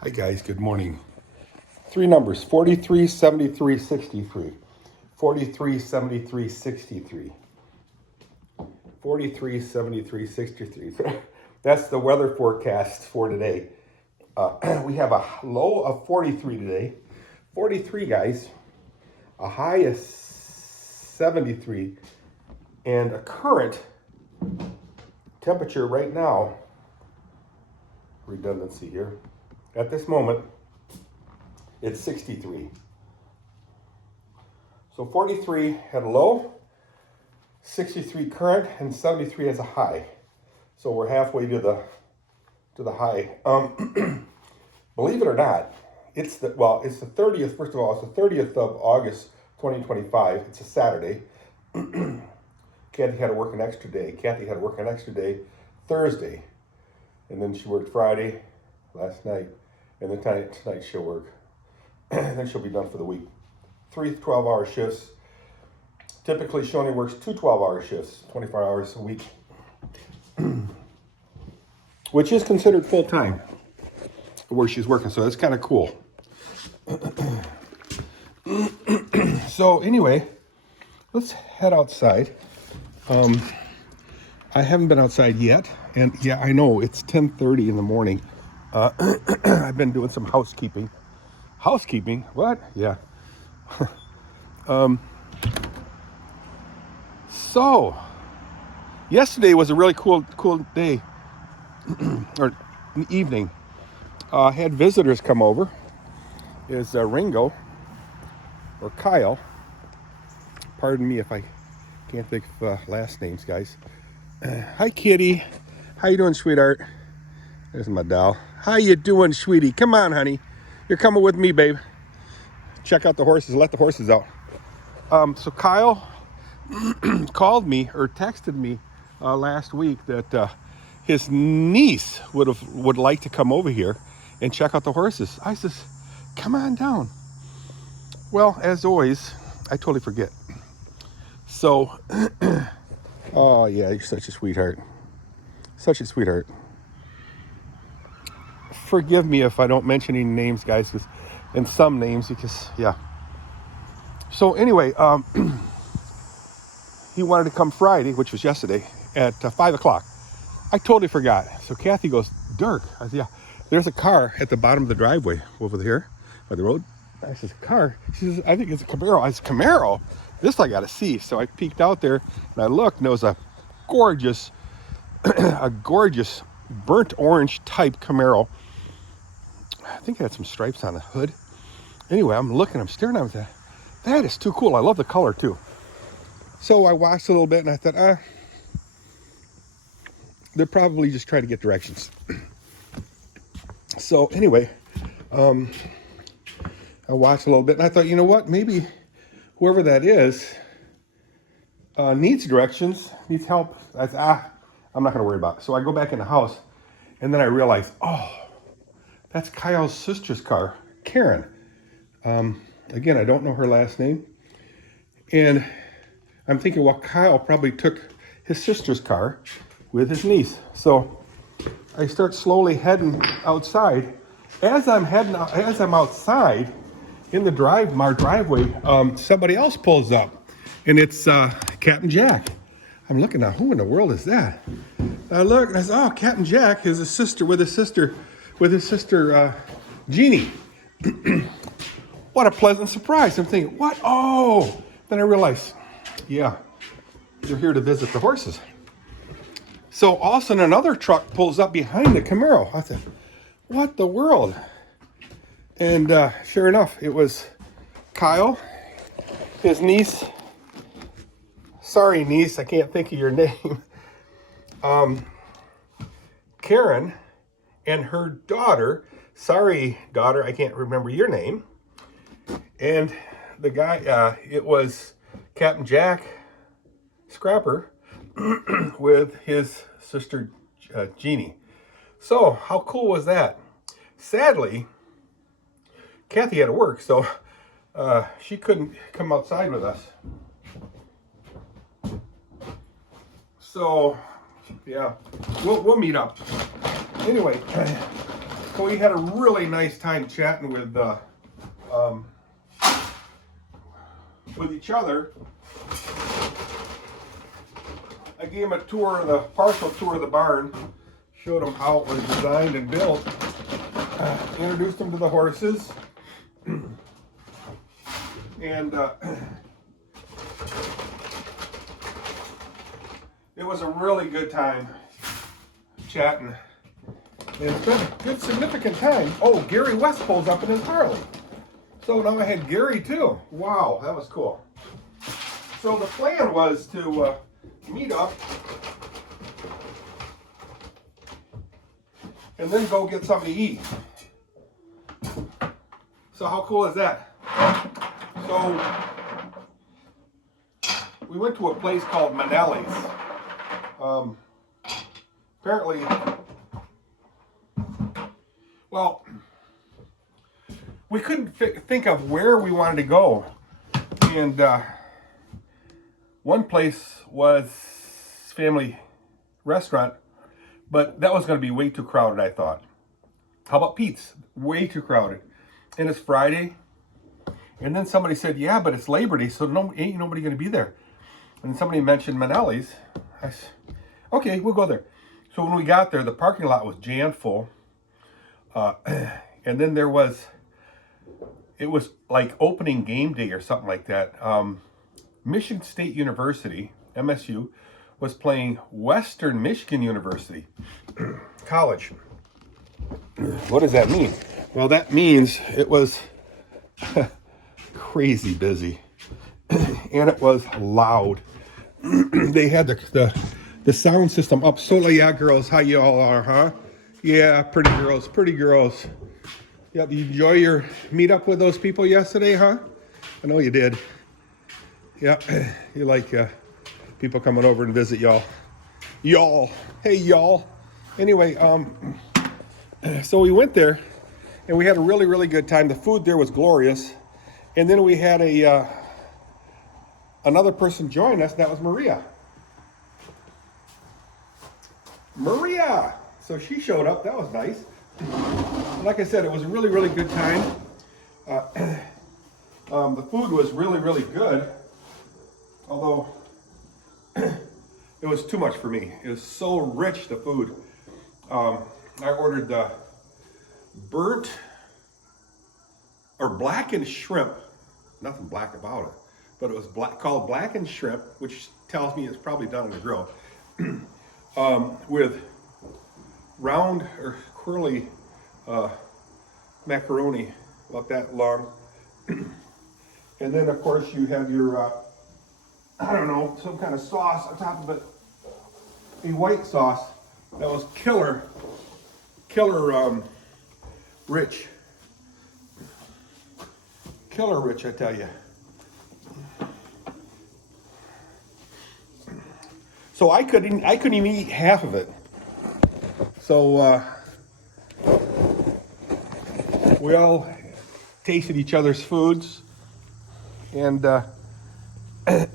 Hi guys, good morning. Three numbers, 43, 73, 63. 43, 73, 63. 43, 73, 63. That's the weather forecast for today. We have a low of 43 today. 43 guys. A high of 73. And a current temperature right now, redundancy here, at this moment, it's 63. So 43 had a low, 63 current, and 73 as a high. So we're halfway to the high. Believe it or not, it's the 30th. First of all, it's the 30th of August, 2025. It's a Saturday. Kathy had to work an extra day. Thursday, and then she worked Friday, last night, and then tonight she'll work. And then she'll be done for the week. 3 12-hour shifts. Typically, she only works 2 12-hour shifts, 24 hours a week, which is considered full-time where she's working, so that's kind of cool. So anyway, let's head outside. I haven't been outside yet, and yeah, I know it's 10:30 in the morning. I've been doing some housekeeping. Housekeeping? What? Yeah. So, yesterday was a really cool day, or evening. Had visitors come over. Is Ringo, or Kyle. Pardon me if I can't think of last names, guys. Hi, kitty. How you doing, sweetheart? There's my doll. How you doing, sweetie? Come on, honey. You're coming with me, babe. Check out the horses. Let the horses out. So Kyle called me or texted me last week that his niece would like to come over here and check out the horses. I says, come on down. Well, as always, I totally forget. So, oh yeah, you're such a sweetheart. Such a sweetheart. Forgive me if I don't mention any names, guys, and some names, because, yeah. So anyway, he wanted to come Friday, which was yesterday, at 5 o'clock. I totally forgot. So Kathy goes, Dirk. I said, yeah, there's a car at the bottom of the driveway over here by the road. I said, car? She says, I think it's a Camaro. I said, Camaro? This I got to see. So I peeked out there, and I looked, and there was a gorgeous, burnt orange type Camaro. I think it had some stripes on the hood. Anyway, I'm staring at it. That is too cool. I love the color too. So I watched a little bit and I thought, they're probably just trying to get directions. So anyway, I watched a little bit and I thought, you know what? Maybe whoever that is needs directions, needs help. I thought, I'm not going to worry about it. So I go back in the house and then I realize, that's Kyle's sister's car, Karen. Again, I don't know her last name. And I'm thinking, well, Kyle probably took his sister's car with his niece. So I start slowly heading outside. As I'm outside in my driveway, somebody else pulls up, and it's Captain Jack. I'm looking now, who in the world is that? I look and I say, oh, Captain Jack is his sister with his sister Jeannie. What a pleasant surprise. I'm thinking, what? Oh, then I realized, yeah, they're here to visit the horses. So all of a sudden another truck pulls up behind the Camaro. I thought, what the world? And sure enough, it was Kyle, his niece. Sorry, niece, I can't think of your name. Karen and her daughter. Sorry, daughter, I can't remember your name. And the guy, it was Captain Jack Scrapper with his sister Jeannie. So how cool was that? Sadly, Kathy had to work, so she couldn't come outside with us. So yeah, we'll meet up. Anyway, So we had a really nice time chatting with each other. I gave him a tour, the partial tour of the barn, showed him how it was designed and built, introduced him to the horses, and it was a really good time chatting. And it's been a good, significant time. Oh, Gary West pulls up in his Harley. So now I had Gary too. Wow, that was cool. So the plan was to meet up and then go get something to eat. So how cool is that? So we went to a place called Manelli's. Apparently, well, we couldn't think of where we wanted to go. And one place was family restaurant, but that was going to be way too crowded, I thought. How about Pete's? Way too crowded. And it's Friday. And then somebody said, yeah, but it's Labor Day, so ain't nobody going to be there. And somebody mentioned Manelli's. I said, okay, we'll go there. So when we got there, the parking lot was jammed full. And then it was like opening game day or something like that. Michigan State University, MSU, was playing Western Michigan University College. What does that mean? Well, that means it was crazy busy, and it was loud. They had the sound system up. So, yeah, girls, how you all are, huh? Yeah, pretty girls, pretty girls. Yep, you enjoy your meetup with those people yesterday, huh? I know you did. Yep, you like people coming over and visit y'all. Y'all, hey y'all. Anyway, so we went there, and we had a really, really good time. The food there was glorious. And then we had another person join us, and that was Maria. Maria! So she showed up, that was nice. Like I said, it was a really, really good time. The food was really, really good. Although, it was too much for me. It was so rich, the food. I ordered the burnt or blackened shrimp. Nothing black about it. But it was called blackened shrimp, which tells me it's probably done on the grill. With round or curly macaroni, about that long. And then, of course, you have your, I don't know, some kind of sauce on top of it. A white sauce that was killer rich. Killer rich, I tell you. So I couldn't even eat half of it. So we all tasted each other's foods, and and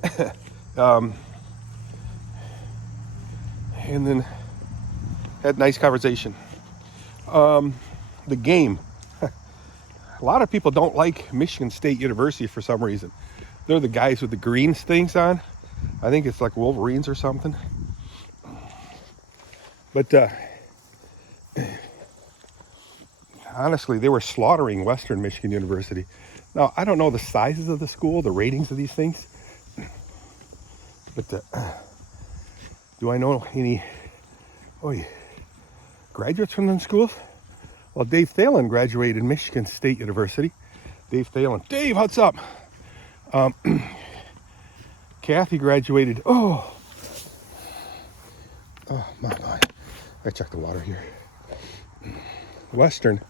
then had a nice conversation. The game. A lot of people don't like Michigan State University for some reason. They're the guys with the green things on. I think it's like Wolverines or something. But honestly, they were slaughtering Western Michigan University. Now, I don't know the sizes of the school, the ratings of these things. But do I know any graduates from them schools? Well, Dave Thalen graduated Michigan State University. Dave Thalen. Dave, what's up? Kathy graduated. Oh, my. I check the water here. Western.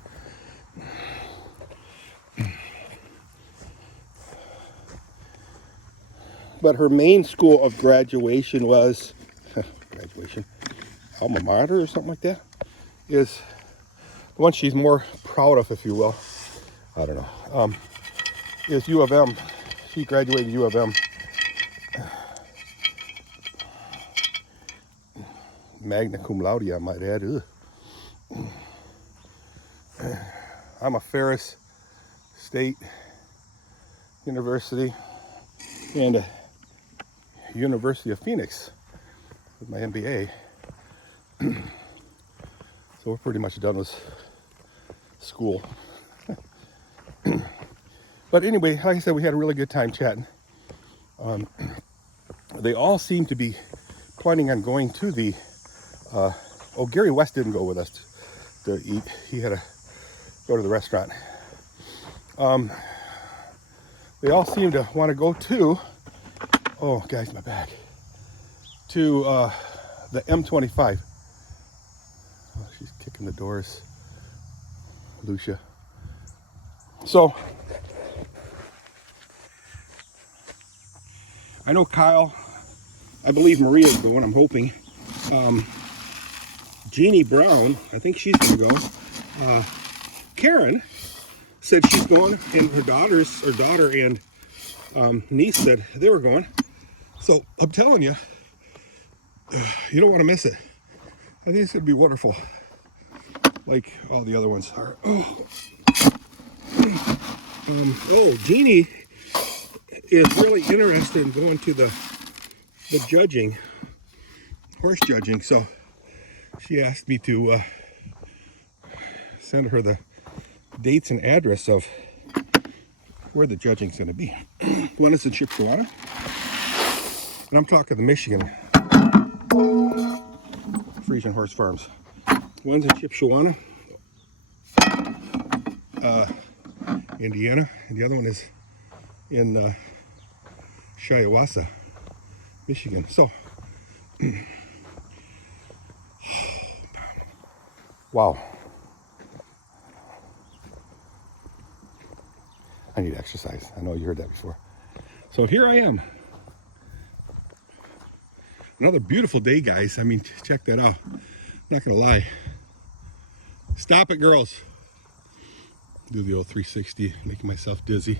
But her main school of graduation was, alma mater or something like that, is the one she's more proud of, if you will. I don't know. Is U of M. She graduated U of M. Magna cum laude, I might add. I'm a Ferris State University and a University of Phoenix with my MBA. So we're pretty much done with school. But anyway, like I said, we had a really good time chatting. They all seem to be planning on going to the, Gary West didn't go with us to eat. He had to go to the restaurant. They all seem to want to go to, oh guys, my back, to the M25. Oh, she's kicking the doors, Lucia. So, I know Kyle, I believe Maria's going, I'm hoping. Jeannie Brown, I think she's gonna go. Karen said she's going, and her daughter and niece said they were going. So I'm telling you, you don't want to miss it. I think it's gonna be wonderful, like all the other ones are. Jeannie is really interested in going to the judging, horse judging. So she asked me to send her the dates and address of where the judging's going to be. One is in Chippewa, and I'm talking the Michigan Friesian Horse Farms. One's in Chippewa, Indiana, and the other one is in Shiawassee, Michigan. So, wow. I need exercise. I know you heard that before. So here I am. Another beautiful day, guys. I mean, check that out. I'm not gonna lie. Stop it, girls. Do the old 360, making myself dizzy.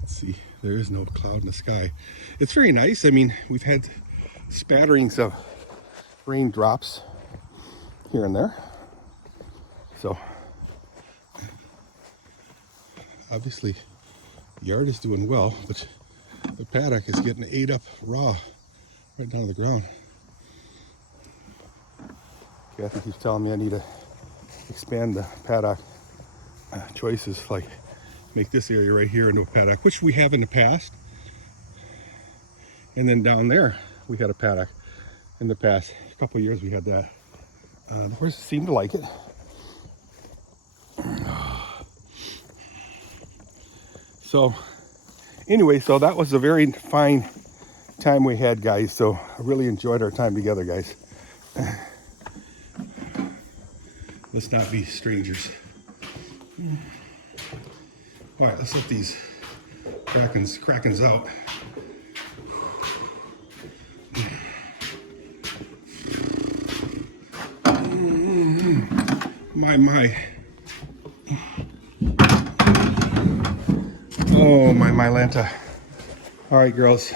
Let's see, there is no cloud in the sky. It's very nice. I mean, we've had spatterings of raindrops here and there. So, obviously, the yard is doing well, but the paddock is getting ate up raw, right down to the ground. Kathy keeps telling me I need to expand the paddock choices, like make this area right here into a paddock, which we have in the past. And then down there, we had a paddock in the past. A couple of years we had that. The horses seem to like it. So anyway, so that was a very fine time we had, guys. So I really enjoyed our time together, guys. Let's not be strangers. All right, let's let these krakens out. My. Oh, my Lanta. All right, girls.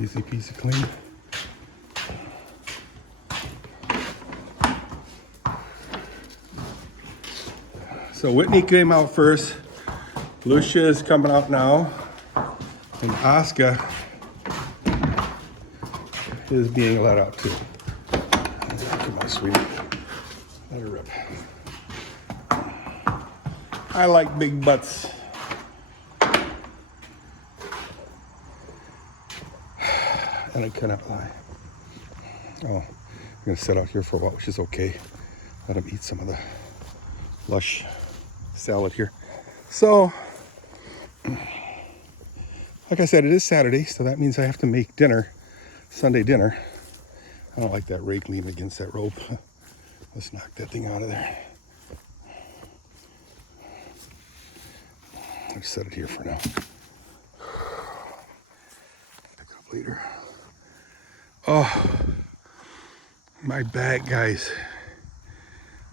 Easy peasy clean. So Whitney came out first. Lucia is coming out now. And Oscar is being let out too. Come on, sweetie. Let her rip. I like big butts. And I cannot lie. Oh, I'm gonna sit out here for a while, which is okay. Let him eat some of the lush salad here. So, like I said, it is Saturday, so that means I have to make dinner, Sunday dinner. I don't like that rake leaning against that rope. Let's knock that thing out of there. I'll set it here for now. Pick it up later. Oh, my back, guys.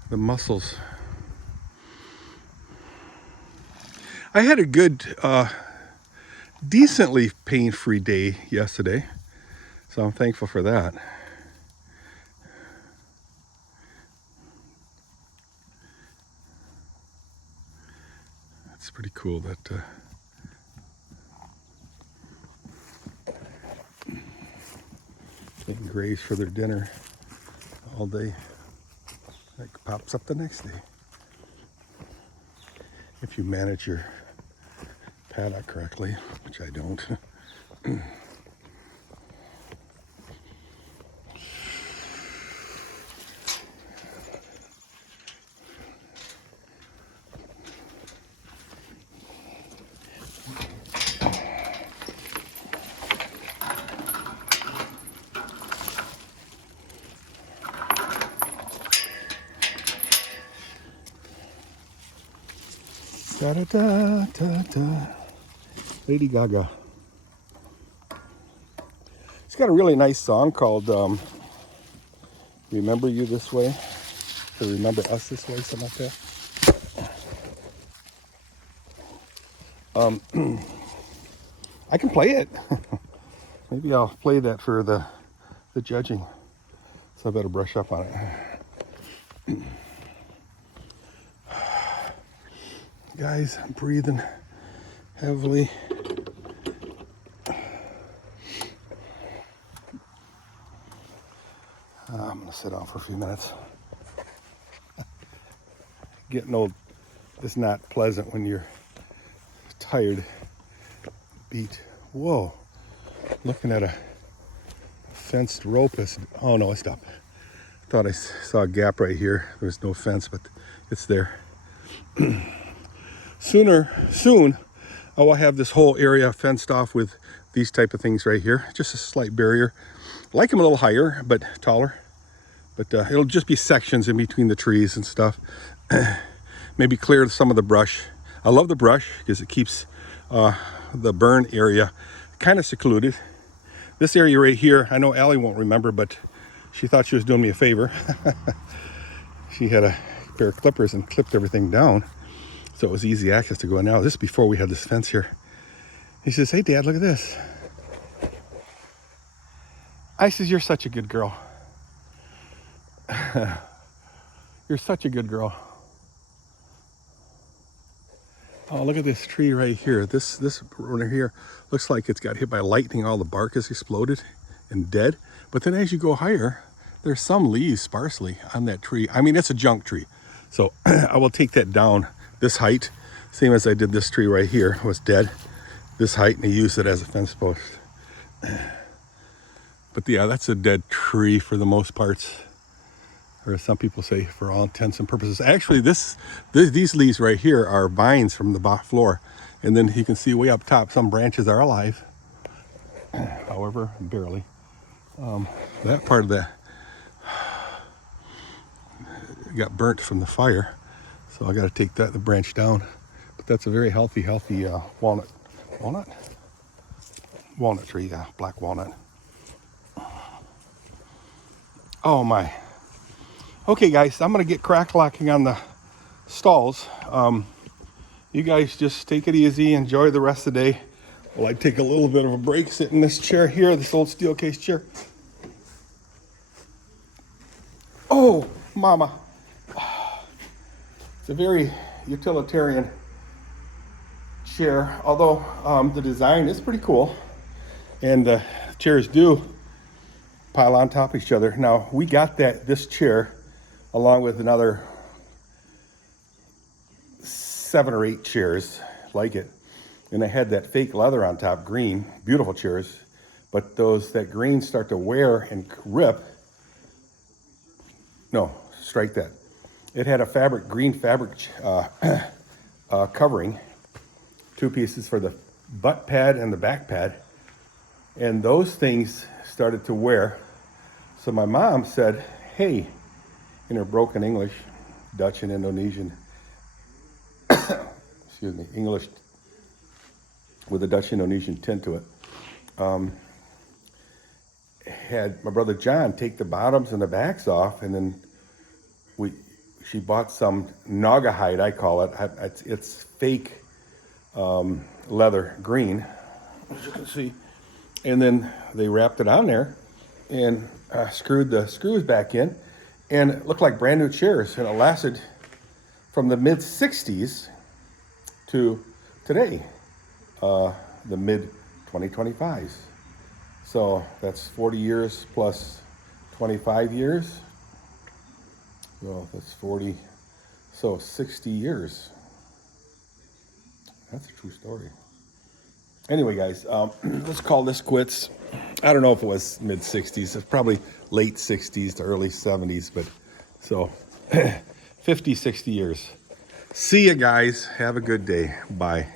The muscles. I had a good, decently pain-free day yesterday, so I'm thankful for that. It's pretty cool that getting grays for their dinner all day. It pops up the next day if you manage your paddock correctly, which I don't. Da da da da da. Lady Gaga. It's got a really nice song called Remember You This Way, or Remember Us This Way, something like that. I can play it. Maybe I'll play that for the judging. So I better brush up on it. Guys, I'm breathing heavily. I'm gonna sit down for a few minutes. Getting old is not pleasant when you're tired, beat. Whoa, looking at a fenced rope. Oh no, I stopped. Thought I saw a gap right here. There's no fence, but it's there. Soon, I will have this whole area fenced off with these type of things right here. Just a slight barrier. Like them a little higher, but taller. But it'll just be sections in between the trees and stuff. Maybe clear some of the brush. I love the brush because it keeps the burn area kind of secluded. This area right here, I know Allie won't remember, but she thought she was doing me a favor. She had a pair of clippers and clipped everything down, so it was easy access to go in. Now, this is before we had this fence here. He says, "Hey, Dad, look at this." I says, "You're such a good girl." You're such a good girl. Oh, look at this tree right here. This right here looks like it's got hit by lightning. All the bark has exploded and dead. But then as you go higher, there's some leaves sparsely on that tree. I mean, it's a junk tree. So I will take that down this height, same as I did this tree right here. It was dead, this height, and I used it as a fence post. But yeah, that's a dead tree for the most parts. Or as some people say, for all intents and purposes. Actually, these leaves right here are vines from the bottom floor. And then you can see way up top, some branches are alive. However, barely. That part of that got burnt from the fire. So I got to take the branch down. But that's a very healthy walnut tree, yeah, black walnut. Oh my. Okay, guys, I'm gonna get crack locking on the stalls. You guys just take it easy, enjoy the rest of the day. Well, I take a little bit of a break, sit in this chair here, this old steel case chair. Oh, mama. It's a very utilitarian chair, although the design is pretty cool. And the chairs do pile on top of each other. Now, we got this chair along with another 7 or 8 chairs like it. And they had that fake leather on top, green, beautiful chairs. But that green start to wear and rip. No, strike that. It had a green fabric covering, 2 pieces for the butt pad and the back pad. And those things started to wear. So my mom said, "Hey," in her broken English, Dutch and Indonesian, excuse me, English with a Dutch Indonesian tint to it, had my brother John take the bottoms and the backs off, and then she bought some naga hide, I call it. It's fake leather green, as you can see. And then they wrapped it on there and screwed the screws back in, and it looked like brand new chairs, and it lasted from the mid 60s to today, the mid 2025s. So that's 40 years plus 25 years. Well, that's 40, so 60 years. That's a true story. Anyway, guys, let's call this quits. I don't know if it was mid 60s. It's probably late 60s to early 70s, but so 50, 60 years. See you guys. Have a good day. Bye.